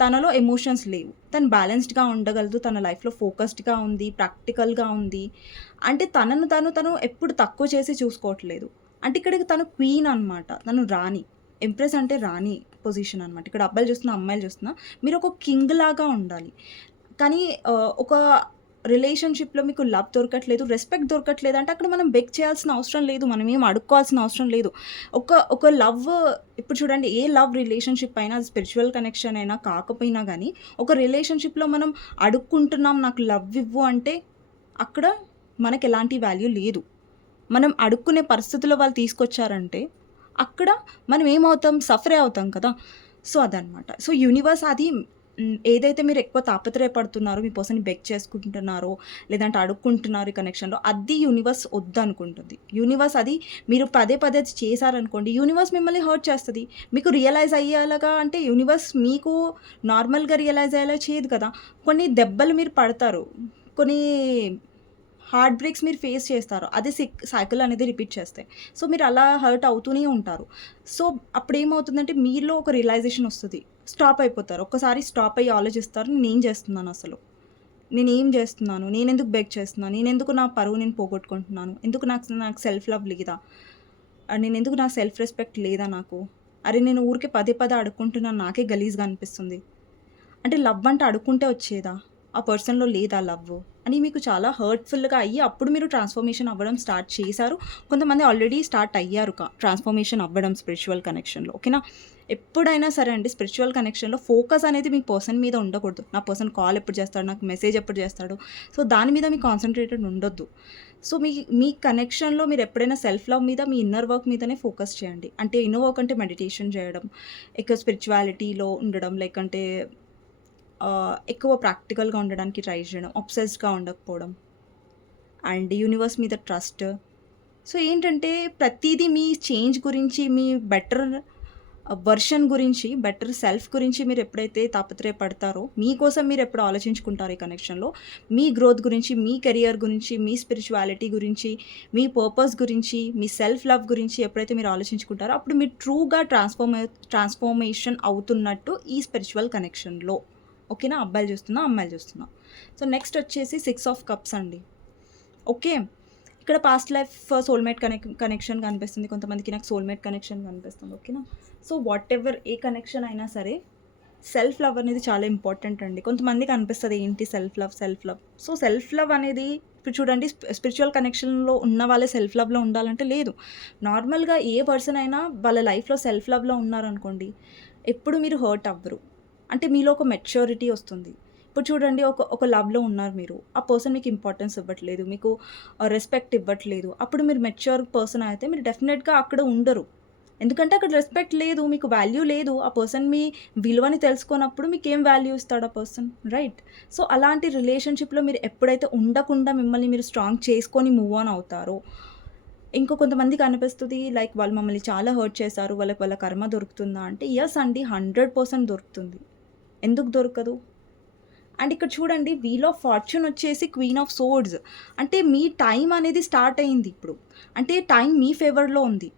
తనలో ఎమోషన్స్ లేవు. తను బ్యాలెన్స్డ్‌గా ఉండగలదు. తన లైఫ్‌లో ఫోకస్డ్‌గా ఉంది. ప్రాక్టికల్‌గా ఉంది. అంటే తను ఎప్పుడు తక్కువ చేసి చూసుకోవట్లేదు. అంటే ఇక్కడ తను క్వీన్ అనమాట. తను రాణి. ఎంప్రెస్ అంటే రాణి పొజిషన్ అనమాట. ఇక్కడ అబ్బాయిలు చూస్తున్నా, అమ్మాయిలు చూస్తున్నా మీరు ఒక కింగ్ లాగా ఉండాలి. కానీ ఒక రిలేషన్‌షిప్‌లో మీకు లవ్ దొరకట్లేదు, రెస్పెక్ట్ దొరకట్లేదు అంటే అక్కడ మనం బెగ్ చేయాల్సిన అవసరం లేదు. మనం ఏం అడుక్కోవాల్సిన అవసరం లేదు. ఒక లవ్ ఇప్పుడు చూడండి ఏ లవ్ రిలేషన్‌షిప్ అయినా అది స్పిరిచువల్ కనెక్షన్ అయినా కాకపోయినా గానీ, ఒక రిలేషన్‌షిప్‌లో మనం అడుక్కుంటున్నాం నాకు లవ్ ఇవ్వు అంటే అక్కడ మనకెలాంటి వాల్యూ లేదు. మనం అడుక్కునే పరిస్థితిలో వాళ్ళు తీసుకొచ్చారంటే అక్కడ మనం ఏమవుతాం? సఫరే అవుతాం కదా! సో, అదనమాట. సో, యూనివర్స్ అది ఏదైతే మీరు ఎక్కువ తాపత్రయపడుతున్నారో, మీ పర్సన్‌ని బెగ్ చేసుకుంటున్నారో, లేదంటే అడుక్కుంటున్నారు ఈ కనెక్షన్‌లో, అది యూనివర్స్ వద్దనుకుంటుంది. యూనివర్స్ అది మీరు పదే అది చేశారనుకోండి, యూనివర్స్ మిమ్మల్ని హర్ట్ చేస్తది. మీకు రియలైజ్ అయ్యేలాగా అంటే యూనివర్స్ మీకు నార్మల్‌గా రియలైజ్ అయ్యేలా చేయదు కదా! కొన్ని దెబ్బలు మీరు పడతారు. కొన్ని హార్ట్ బ్రేక్స్ మీరు ఫేస్ చేస్తారు. అదే సైకిల్ అనేది రిపీట్ చేస్తాయి. సో, మీరు అలా హర్ట్ అవుతూనే ఉంటారు. సో, అప్పుడేమవుతుందంటే మీలో ఒక రియలైజేషన్ ఒస్తది. స్టాప్ అయిపోతారు. ఒక్కసారి స్టాప్ అయ్యి ఆలోచిస్తారు. నేనేం చేస్తున్నానసలు? నేనేం చేస్తున్నాను? నేనెందుకు బెగ్ చేస్తున్నాను? నేనెందుకు నా పరువు నేను పోగొట్టుకుంటున్నాను? ఎందుకు నాకు సెల్ఫ్ లవ్ లేదా? నేనెందుకు నా సెల్ఫ్ రెస్పెక్ట్ లేదా నాకు? అరే! నేను ఊరికే పదే అడుక్కుంటున్నాను. నాకే గలీజ్‌గా అనిపిస్తుంది. అంటే లవ్ అంటే అడుక్కుంటే వచ్చేదా? ఆ పర్సన్‌లో లేదా లవ్వు? అని మీకు చాలా హర్ట్‌ఫుల్‌గా అయ్యి అప్పుడు మీరు ట్రాన్స్‌ఫర్మేషన్ అవ్వడం స్టార్ట్ చేశారు. కొంతమంది ఆల్రెడీ స్టార్ట్ అయ్యారు ట్రాన్స్‌ఫర్మేషన్ అవ్వడం స్పిరిచువల్ కనెక్షన్‌లో. ఓకేనా? ఎప్పుడైనా సరే అండి స్పిరిచువల్ కనెక్షన్‌లో ఫోకస్ అనేది మీ పర్సన్ మీద ఉండకూడదు. నా పర్సన్ కాల్ ఎప్పుడు చేస్తాడు? నాకు మెసేజ్ ఎప్పుడు చేస్తాడు? సో, దాని మీద మీకు కాన్సంట్రేటెడ్ ఉండొద్దు. సో, మీ కనెక్షన్‌లో మీరు ఎప్పుడైనా సెల్ఫ్ లవ్ మీద, మీ ఇన్నర్ వర్క్ మీదనే ఫోకస్ చేయండి. అంటే ఇన్నర్ వర్క్ అంటే మెడిటేషన్ చేయడం, ఎక్కువ స్పిరిచువాలిటీలో ఉండడం, లేకంటే ఎక్కువ ప్రాక్టికల్‌గా ఉండడానికి ట్రై చేయడం, అబ్సెస్డ్‌గా ఉండకపోవడం అండ్ యూనివర్స్ మీద ట్రస్ట్. సో, ఏంటంటే ప్రతీదీ మీ చేంజ్ గురించి, మీ బెటర్ వర్షన్ గురించి, బెటర్ సెల్ఫ్ గురించి మీరు ఎప్పుడైతే తాపత్రయపడతారో, మీకోసం మీరు ఎప్పుడు ఆలోచించుకుంటారో ఈ కనెక్షన్‌లో, మీ గ్రోత్ గురించి, మీ కెరియర్ గురించి, మీ స్పిరిచువాలిటీ గురించి, మీ పర్పస్ గురించి, మీ సెల్ఫ్ లవ్ గురించి ఎప్పుడైతే మీరు ఆలోచించుకుంటారో, అప్పుడు మీరు ట్రూగా ట్రాన్స్‌ఫర్మేషన్ అవుతున్నట్టు ఈ స్పిరిచువల్ కనెక్షన్‌లో. ఓకేనా? అబ్బాయిలు చూస్తున్నా, అమ్మాయిలు చూస్తున్నా. సో, నెక్స్ట్ వచ్చేసి 6 ఆఫ్ కప్స్ అండి. ఓకే. ఇక్కడ పాస్ట్ లైఫ్ సోల్‌మేట్ కనెక్షన్ కనిపిస్తుంది. కొంతమందికి నాకు సోల్‌మేట్ కనెక్షన్ కనిపిస్తుంది. ఓకేనా? సో, వాటెవర్ ఏ కనెక్షన్ అయినా సరే, సెల్ఫ్ లవ్ అనేది చాలా ఇంపార్టెంట్ అండి. కొంతమందికి అనిపిస్తది ఏంటి self love. So, self love అనేది ఇప్పుడు చూడండి స్పిరిచువల్ కనెక్షన్‌లో ఉన్న వాళ్ళే సెల్ఫ్ లవ్‌లో ఉండాలంటే లేదు. నార్మల్‌గా ఏ పర్సన్ అయినా వాళ్ళ లైఫ్‌లో సెల్ఫ్ లవ్‌లో ఉన్నారనుకోండి, ఎప్పుడు మీరు హర్ట్ అవ్వరు. అంటే మీలో ఒక మెచ్యూరిటీ వస్తుంది. ఇప్పుడు చూడండి ఒక లవ్‌లో ఉన్నారు మీరు. ఆ పర్సన్ మీకు ఇంపార్టెన్స్ ఇవ్వట్లేదు. మీకు రెస్పెక్ట్ ఇవ్వట్లేదు. అప్పుడు మీరు మెచ్యూర్ పర్సన్ అయితే మీరు డెఫినెట్‌గా అక్కడ ఉండరు. ఎందుకంటే అక్కడ రెస్పెక్ట్ లేదు. మీకు వాల్యూ లేదు. ఆ పర్సన్ మీ విలువని తెలుసుకోనప్పుడు మీకేం వాల్యూ ఇస్తాడు ఆ పర్సన్. రైట్? సో, అలాంటి రిలేషన్‌షిప్‌లో మీరు ఎప్పుడైతే ఉండకుండా మిమ్మల్ని మీరు స్ట్రాంగ్ చేసుకొని మూవ్ ఆన్ అవుతారో, కొంతమందికి అనిపిస్తది లైక్ వాళ్ళు మమ్మల్ని చాలా హర్ట్ చేశారు. వాళ్ళకి వాళ్ళ కర్మ దొరుకుతుందా అంటే, యెస్ అండి. 100% దొరుకుతుంది. ఎందుకు దొరకదు? అండ్ ఇక్కడ చూడండి వీల్ ఆఫ్ ఫార్చ్యూన్ వచ్చేసి క్వీన్ ఆఫ్ సోర్డ్స్. అంటే మీ టైం అనేది స్టార్ట్ అయింది ఇప్పుడు. అంటే టైం మీ ఫేవర్‌లో ఉంది.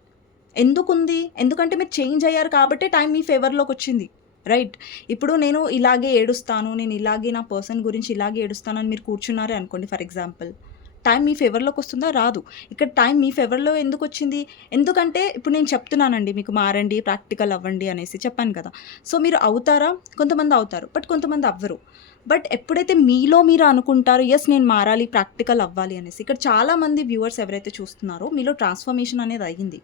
ఎందుకుంది? ఎందుకంటే మీరు చేంజ్ అయ్యారు కాబట్టే టైం మీ ఫేవర్‌లోకొచ్చింది. రైట్? ఇప్పుడు నేను ఇలాగే ఏడుస్తాను, నేను ఇలాగే నా పర్సన్ గురించి ఇలాగే ఏడుస్తానని మీరు కూర్చున్నారే అనుకోండి ఫర్ ఎగ్జాంపుల్. టైం మీ ఫేవర్‌లోకొస్తుందా? రాదు. ఇక్కడ టైం మీ ఫేవర్‌లో ఎందుకొచ్చింది? ఎందుకంటే ఇప్పుడు నేను చెప్తున్నానండి మీకు మారండి, ప్రాక్టికల్ అవ్వండి అనేసి చెప్పాను కదా! సో, మీరు అవుతారా? కొంతమంది అవుతారు. బట్ కొంతమంది అవ్వరు. బట్ ఎప్పుడైతే మీలో మీరు అనుకుంటారో యెస్ నేను మారాలి, ప్రాక్టికల్ అవ్వాలి అనేసి. ఇక్కడ చాలామంది వ్యూవర్స్ ఎవరైతే చూస్తున్నారో మీలో ట్రాన్స్‌ఫర్మేషన్ అనేది అయ్యింది.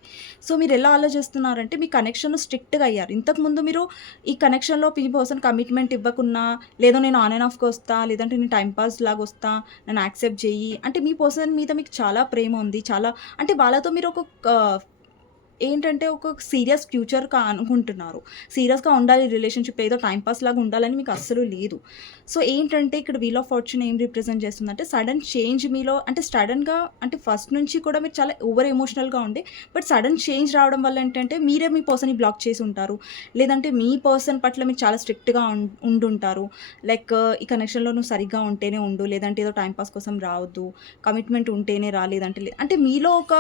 సో, మీరెలా ఆలోచిస్తున్నారంటే మీ కనెక్షన్ స్ట్రిక్ట్‌గా అయ్యారు. ఇంతకుముందు మీరు ఈ కనెక్షన్‌లో మీ పర్సన్ కమిట్మెంట్ ఇవ్వకున్నా, లేదో నేను ఆన్ అండ్ ఆఫ్‌గా వస్తా, లేదంటే నేను టైమ్ పాస్ లాగా వస్తా, నన్ను యాక్సెప్ట్ చెయ్యి అంటే మీ పర్సన్ మీద మీకు చాలా ప్రేమ ఉంది. చాలా అంటే వాళ్ళతో మీరు ఏంటంటే ఒక సీరియస్ ఫ్యూచర్ అనుకుంటున్నారు. సీరియస్‌గా ఉండాలి రిలేషన్‌షిప్ ఏదో టైమ్ పాస్ లాగా ఉండాలని మీకు అస్సలు లేదు. సో, ఏంటంటే ఇక్కడ వీల్ ఆఫ్ ఫార్చ్యూన్ ఏం రిప్రజెంట్ చేస్తుందంటే సడన్ చేంజ్ మీలో అంటే సడెన్‌గా అంటే ఫస్ట్ నుంచి కూడా మీరు చాలా ఓవర్ ఎమోషనల్‌గా ఉండి బట్ సడన్ చేంజ్ రావడం వల్ల ఏంటంటే మీరే మీ పర్సన్‌ని బ్లాక్ చేసి ఉంటారు. లేదంటే మీ పర్సన్ పట్ల మీరు చాలా స్ట్రిక్ట్‌గా ఉండుంటారు. లైక్ ఈ కనెక్షన్‌లో నువ్వు సరిగ్గా ఉంటేనే ఉండు. లేదంటే ఏదో టైమ్ పాస్ కోసం రావద్దు. కమిట్మెంట్ ఉంటేనే రా లేదంటే అంటే మీలో ఒక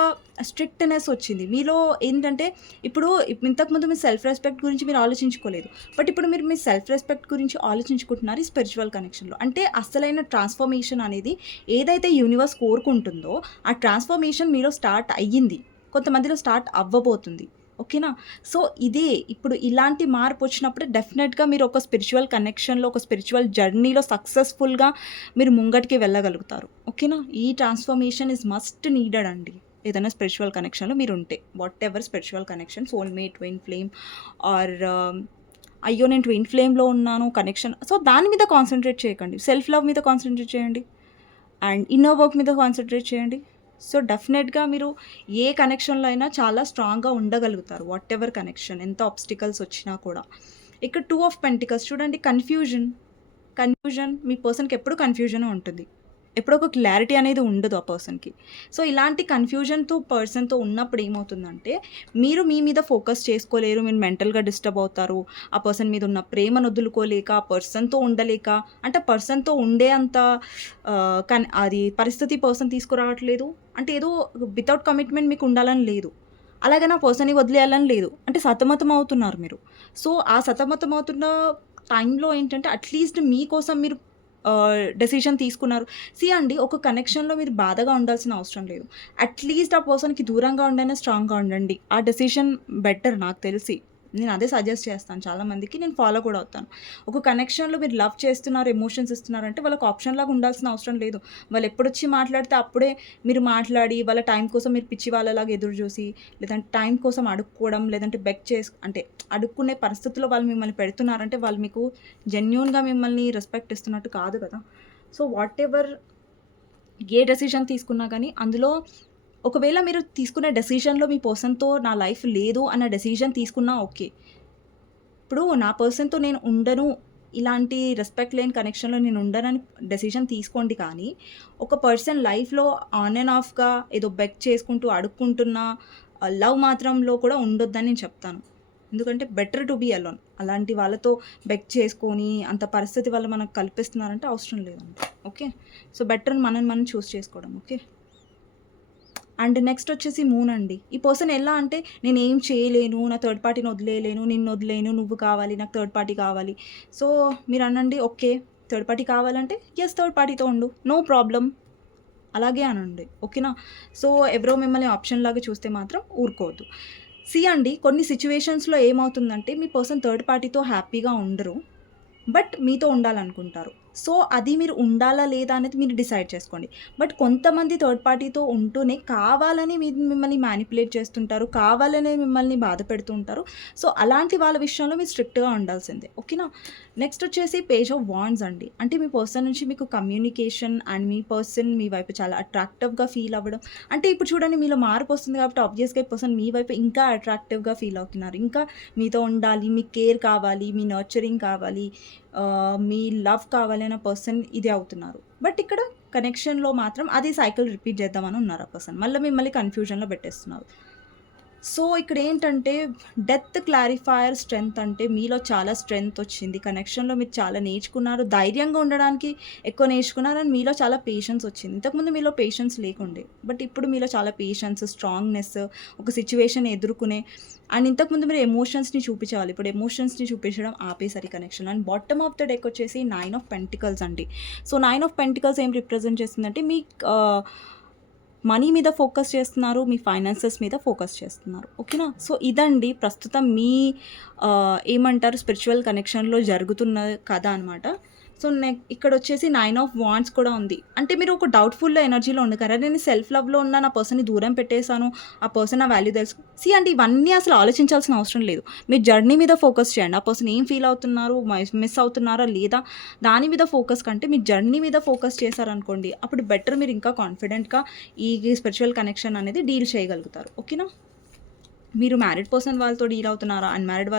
స్ట్రిక్ట్‌నెస్ వచ్చింది. మీలో ఏంటంటే ఇప్పుడు ఇంతకుముందు మీ సెల్ఫ్ రెస్పెక్ట్ గురించి మీరు ఆలోచించుకోలేదు. బట్ ఇప్పుడు మీరు మీ సెల్ఫ్ రెస్పెక్ట్ గురించి ఆలోచించుకుంటున్నారు ఈ స్పిరిచువల్ కనెక్షన్‌లో. అంటే అసలైన ట్రాన్స్‌ఫర్మేషన్ అనేది ఏదైతే యూనివర్స్ కోరుకుంటుందో ఆ ట్రాన్స్‌ఫర్మేషన్ మీలో స్టార్ట్ అయ్యింది. కొంతమందిలో స్టార్ట్ అవ్వబోతుంది. ఓకేనా? సో, ఇదే ఇప్పుడు ఇలాంటి మార్పు వచ్చినప్పుడు డెఫినెట్‌గా మీరు ఒక స్పిరిచువల్ కనెక్షన్‌లో, ఒక స్పిరిచువల్ జర్నీలో సక్సెస్‌ఫుల్‌గా మీరు ముంగటికి వెళ్ళగలుగుతారు. ఓకేనా? ఈ ట్రాన్స్‌ఫర్మేషన్ ఈజ్ మస్ట్ నీడెడ్ అండి. ఏదైనా స్పిరిచువల్ కనెక్షన్‌లో మీరుంటే. Whatever spiritual connection soulmate, twin flame or అయ్యో! నేను ట్విన్ ఫ్లేమ్‌లో ఉన్నాను కనెక్షన్. సో, దాని మీద కాన్సంట్రేట్ చేయకండి. సెల్ఫ్ లవ్ మీద కాన్సంట్రేట్ చేయండి. అండ్ ఇన్నర్ వర్క్ మీద కాన్సంట్రేట్ చేయండి. సో, డెఫినెట్‌గా మీరు ఏ కనెక్షన్‌లో అయినా చాలా స్ట్రాంగ్‌గా ఉండగలుగుతారు. వాటెవర్ కనెక్షన్ ఎంత ఆబ్స్టికల్స్ వచ్చినా కూడా. ఇక్కడ 2 ఆఫ్ పెంటికల్స్ చూడండి కన్‌ఫ్యూజన్ మీ పర్సన్‌కి ఎప్పుడు కన్‌ఫ్యూజనే ఉంటుంది. ఎప్పుడో ఒక క్లారిటీ అనేది ఉండదు ఆ పర్సన్‌కి. సో, ఇలాంటి పర్సన్‌తో ఉన్నప్పుడు ఏమవుతుందంటే, మీరు మీ మీద ఫోకస్ చేసుకోలేరు. మీరు మెంటల్‌గా డిస్టర్బ్ అవుతారు. ఆ పర్సన్ మీద ఉన్న ప్రేమను వదులుకోలేక, ఆ పర్సన్‌తో ఉండలేక అంటే పర్సన్‌తో ఉండే అంత అది పరిస్థితి పర్సన్ తీసుకురావట్లేదు. అంటే ఏదో వితౌట్ కమిట్మెంట్ మీకు ఉండాలని లేదు. అలాగని ఆ పర్సన్‌ని వదిలేయాలని లేదు. అంటే సతమతం అవుతున్నారు మీరు. సో, ఆ సతమతం అవుతున్న టైంలో ఏంటంటే అట్‌లీస్ట్ మీకోసం మీరు డెసిషన్ తీసుకున్నారు. అండి ఒక కనెక్షన్‌లో మీరు బాధగా ఉండాల్సిన అవసరం లేదు. అట్‌లీస్ట్ ఆ పర్సన్‌కి దూరంగా ఉండైనా స్ట్రాంగ్‌గా ఉండండి. ఆ డెసిషన్ బెటర్ నాకు తెలిసి. నేను అదే సజెస్ట్ చేస్తాను చాలామందికి. నేను ఫాలో కూడా అవుతాను. ఒక కనెక్షన్‌లో మీరు లవ్ చేస్తున్నారు, ఎమోషన్స్ ఇస్తున్నారంటే వాళ్ళకి ఆప్షన్‌లాగా ఉండాల్సిన అవసరం లేదు. వాళ్ళు ఎప్పుడొచ్చి మాట్లాడితే అప్పుడే మీరు మాట్లాడి, వాళ్ళ టైం కోసం మీరు పిచ్చి వాళ్ళలాగా ఎదురు చూసి, లేదంటే టైం కోసం అడుక్కోవడం, లేదంటే అంటే అడుక్కునే పరిస్థితిలో వాళ్ళు మిమ్మల్ని పెడుతున్నారంటే వాళ్ళు మీకు జెన్యూన్‌గా మిమ్మల్ని రెస్పెక్ట్ ఇస్తున్నట్టు కాదు కదా! సో, వాటెవర్ ఏ డెసిషన్ తీసుకున్నా గానీ అందులో ఒకవేళ మీరు తీసుకునే డెసిషన్‌లో మీ పర్సన్‌తో నా లైఫ్ లేదు అన్న డెసిషన్ తీసుకున్నా ఓకే. ఇప్పుడు నా పర్సన్‌తో నేను ఉండను, ఇలాంటి రెస్పెక్ట్ లేని కనెక్షన్‌లో నేను ఉండనని డెసిషన్ తీసుకోండి కానీ, ఒక పర్సన్ లైఫ్‌లో ఆన్ అండ్ ఆఫ్‌గా ఏదో బెగ్ చేసుకుంటూ, అడుక్కుంటున్న లవ్ మాత్రంలో కూడా ఉండొద్దని నేను చెప్తాను. ఎందుకంటే బెటర్ టు బీ అలోన్. అలాంటి వాళ్ళతో బెగ్ చేసుకొని అంత పరిస్థితి వల్ల మనకు కల్పిస్తున్నారంటే అవసరం లేదండి. ఓకే, సో బెటర్ మనం చూస్ చేసుకోవడం. ఓకే, అండ్ నెక్స్ట్ వచ్చేసి మూన్ అండి. ఈ పర్సన్ ఎలా అంటే నేను ఏం చేయలేను, నా థర్డ్ పార్టీని వదిలేయలేను, నిన్ను వదిలేను, నువ్వు కావాలి, నాకు థర్డ్ పార్టీ కావాలి. సో మీరు అనండి, ఓకే థర్డ్ పార్టీ కావాలంటే ఎస్ థర్డ్ పార్టీతో ఉండు, నో ప్రాబ్లం, అలాగే అనండి. ఓకేనా, సో ఎవరో మిమ్మల్ని ఆప్షన్ లాగా చూస్తే మాత్రం ఊరుకోవద్దు. అండి, కొన్ని సిచ్యువేషన్స్లో ఏమవుతుందంటే మీ పర్సన్ థర్డ్ పార్టీతో హ్యాపీగా ఉండరు, బట్ మీతో ఉండాలనుకుంటారు. సో అది మీరు ఉండాలా లేదా అనేది మీరు డిసైడ్ చేసుకోండి. బట్ కొంతమంది థర్డ్ పార్టీతో ఉంటూనే కావాలని మిమ్మల్ని మ్యానిపులేట్ చేస్తుంటారు, కావాలనే మిమ్మల్ని బాధ పెడుతూ ఉంటారు. సో అలాంటి వాళ్ళ విషయంలో మీరు స్ట్రిక్ట్గా ఉండాల్సిందే. ఓకేనా, నెక్స్ట్ వచ్చేసి పేజ్ ఆఫ్ వాండ్స్ అండి. అంటే మీ పర్సన్ నుంచి మీకు కమ్యూనికేషన్ అండ్ మీ పర్సన్ మీ వైపు చాలా అట్రాక్టివ్గా ఫీల్ అవ్వడం. అంటే ఇప్పుడు చూడండి, మీలో మార్పు వస్తుంది కాబట్టి ఆబ్వియస్గా ఈ పర్సన్ మీ వైపు ఇంకా అట్రాక్టివ్గా ఫీల్ అవుతున్నారు, ఇంకా మీతో ఉండాలి, మీ కేర్ కావాలి, మీ నర్చరింగ్ కావాలి, మీ లవ్ కావాలి అనే పర్సన్ ఇది అవుతున్నారు. బట్ ఇక్కడ కనెక్షన్లో మాత్రం అది సైకిల్ రిపీట్ చేద్దామని ఉన్నారు ఆ పర్సన్, మళ్ళీ మిమ్మల్ని కన్ఫ్యూజన్లో పెట్టేస్తున్నారు. సో ఇక్కడ ఏంటంటే డెత్ క్లారిఫైయర్ స్ట్రెంగ్త్, అంటే మీలో చాలా స్ట్రెంగ్త్ వచ్చింది కనెక్షన్లో, మీరు చాలా నేర్చుకున్నారు, ధైర్యంగా ఉండడానికి ఎక్కువ నేర్చుకున్నారు, అండ్ మీలో చాలా పేషెన్స్ వచ్చింది. ఇంతకుముందు మీలో పేషెన్స్ లేకుండే, బట్ ఇప్పుడు మీలో చాలా పేషెన్స్, స్ట్రాంగ్నెస్, ఒక సిచ్యువేషన్ ఎదుర్కొనే, అండ్ ఇంతకుముందు మీరు ఎమోషన్స్ని చూపించాలి, ఇప్పుడు ఎమోషన్స్ని చూపించడం ఆపేసరి connection. And bottom of the deck వచ్చేసి 9 ఆఫ్ పెంటికల్స్ అండి. సో 9 ఆఫ్ పెంటికల్స్ ఏం రిప్రజెంట్ చేస్తుందంటే మీ మనీ మీద ఫోకస్ చేస్తున్నారు, మీ ఫైనాన్సెస్ మీద ఫోకస్ చేస్తున్నారు. ఓకేనా, సో ఇదండి ప్రస్తుతం మీ ఏమంటారు స్పిరిచువల్ కనెక్షన్లో జరుగుతున్న కథ అనమాట. సో ఇక్కడ వచ్చేసి 9 ఆఫ్ వాండ్స్ కూడా ఉంది. అంటే మీరు ఒక డౌట్ఫుల్ ఎనర్జీలో ఉంది కదా, నేను సెల్ఫ్ లవ్లో ఉన్న, నా పర్సన్ని దూరం పెట్టేశాను, ఆ పర్సన్ నా వాల్యూ తెలుసు. అంటే ఇవన్నీ అసలు ఆలోచించాల్సిన అవసరం లేదు. మీరు జర్నీ మీద ఫోకస్ చేయండి. ఆ పర్సన్ ఏం ఫీల్ అవుతున్నారు, మిస్ అవుతున్నారా లేదా, దాని మీద ఫోకస్ కంటే మీరు జర్నీ మీద ఫోకస్ చేశారనుకోండి, అప్పుడు బెటర్, మీరు ఇంకా కాన్ఫిడెంట్గా ఈ స్పిరిచువల్ కనెక్షన్ అనేది డీల్ చేయగలుగుతారు. ఓకేనా, మీరు మ్యారీడ్ పర్సన్ వాళ్ళతో డీల్ అవుతున్నారా, అన్మ్యారీడ్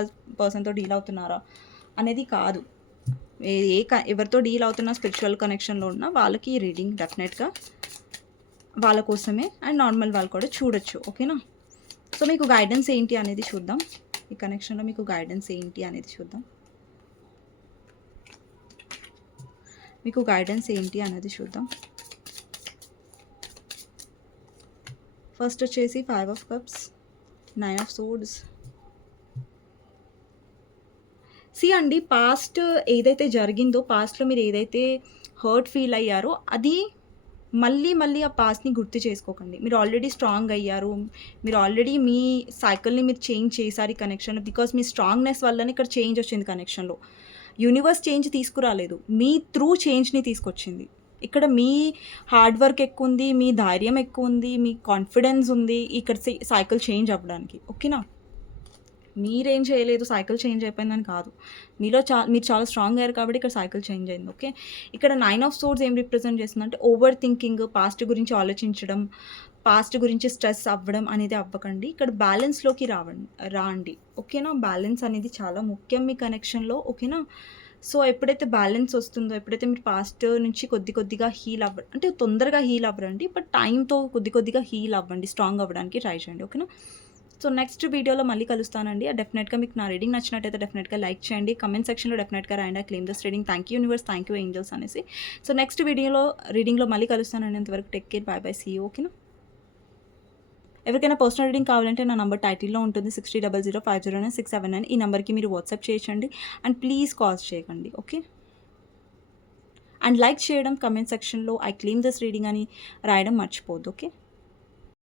పర్సన్తో డీల్ అవుతున్నారా అనేది కాదు, ఎవరితో డీల్ అవుతున్నా స్పిరిచువల్ కనెక్షన్లో ఉన్న వాళ్ళకి ఈ రీడింగ్ డెఫినెట్గా వాళ్ళ కోసమే, అండ్ నార్మల్ వాళ్ళు కూడా చూడొచ్చు. ఓకేనా, సో మీకు గైడెన్స్ ఏంటి అనేది చూద్దాం. ఈ కనెక్షన్లో మీకు గైడెన్స్ ఏంటి అనేది చూద్దాం. మీకు గైడెన్స్ ఏంటి అనేది చూద్దాం. ఫస్ట్ వచ్చేసి 5 ఆఫ్ కప్స్, 9 ఆఫ్ సోర్డ్స్. అండి, పాస్ట్ ఏదైతే జరిగిందో, పాస్ట్లో మీరు ఏదైతే హర్ట్ ఫీల్ అయ్యారో అది మళ్ళీ ఆ పాస్ట్ని గుర్తు చేసుకోకండి. మీరు ఆల్రెడీ స్ట్రాంగ్ అయ్యారు, మీరు ఆల్రెడీ మీ సైకిల్ని మీరు చేంజ్ చేశారు ఈ కనెక్షన్లో, బికాస్ మీ స్ట్రాంగ్నెస్ వల్లనే ఇక్కడ చేంజ్ వచ్చింది కనెక్షన్లో. యూనివర్స్ చేంజ్ తీసుకురాలేదు, మీ త్రూ చేంజ్ని తీసుకొచ్చింది. ఇక్కడ మీ హార్డ్ వర్క్ ఎక్కువ ఉంది, మీ ధైర్యం ఎక్కువ ఉంది, మీ కాన్ఫిడెన్స్ ఉంది ఇక్కడ సైకిల్ చేంజ్ అవ్వడానికి. ఓకేనా, మీరేం చేయలేదు, సైకిల్ చేంజ్ అయిపోయిందని కాదు, మీరు చాలా స్ట్రాంగ్ అయ్యారు కాబట్టి ఇక్కడ సైకిల్ చేంజ్ అయింది. ఓకే, ఇక్కడ 9 ఆఫ్ సోర్డ్స్ ఏం రిప్రజెంట్ చేస్తుందంటే ఓవర్ థింకింగ్, పాస్ట్ గురించి ఆలోచించడం, పాస్ట్ గురించి స్ట్రెస్ అవ్వడం అనేది అవ్వకండి. ఇక్కడ బ్యాలెన్స్లోకి రాండి. ఓకేనా, బ్యాలెన్స్ అనేది చాలా ముఖ్యం మీ కనెక్షన్లో. ఓకేనా, సో ఎప్పుడైతే బ్యాలెన్స్ వస్తుందో, ఎప్పుడైతే మీరు పాస్ట్ నుంచి కొద్దిగా హీల్ అంటే తొందరగా హీల్ అవ్వరండి, బట్ టైంతో కొద్దిగా హీల్ అవ్వండి, స్ట్రాంగ్ అవ్వడానికి ట్రై చేయండి. ఓకేనా, సో నెక్స్ట్ వీడియోలో మళ్ళీ కలుస్తానండి. డెఫినెట్గా మీకు నా రీడింగ్ నచ్చినట్టయితే డెఫినెట్గా లైక్ చేయండి, కమెంట్ సెక్షన్లో డెఫినెట్గా రాయండి claim this reading, thank you universe, thank you angels అనేసి. సో నెక్స్ట్ రీడింగ్లో మళ్ళీ కలుస్తానండి. అంతవరకు take care, bye bye, see you. ఓకేనా, ఎవరికైనా పర్సనల్ రీడింగ్ కావాలంటే నా నెంబర్ టైటిల్లో ఉంటుంది, 6000509679. ఈ నెంబర్కి మీరు వాట్సాప్ చేయొచ్చండి, అండ్ ప్లీజ్ కాల్స్ చేయకండి. ఓకే, అండ్ లైక్ చేయడం, కమెంట్ సెక్షన్లో ఐ క్లెయిమ్ దిస్ రీడింగ్ అని రాయడం మర్చిపోవద్దు. ఓకే.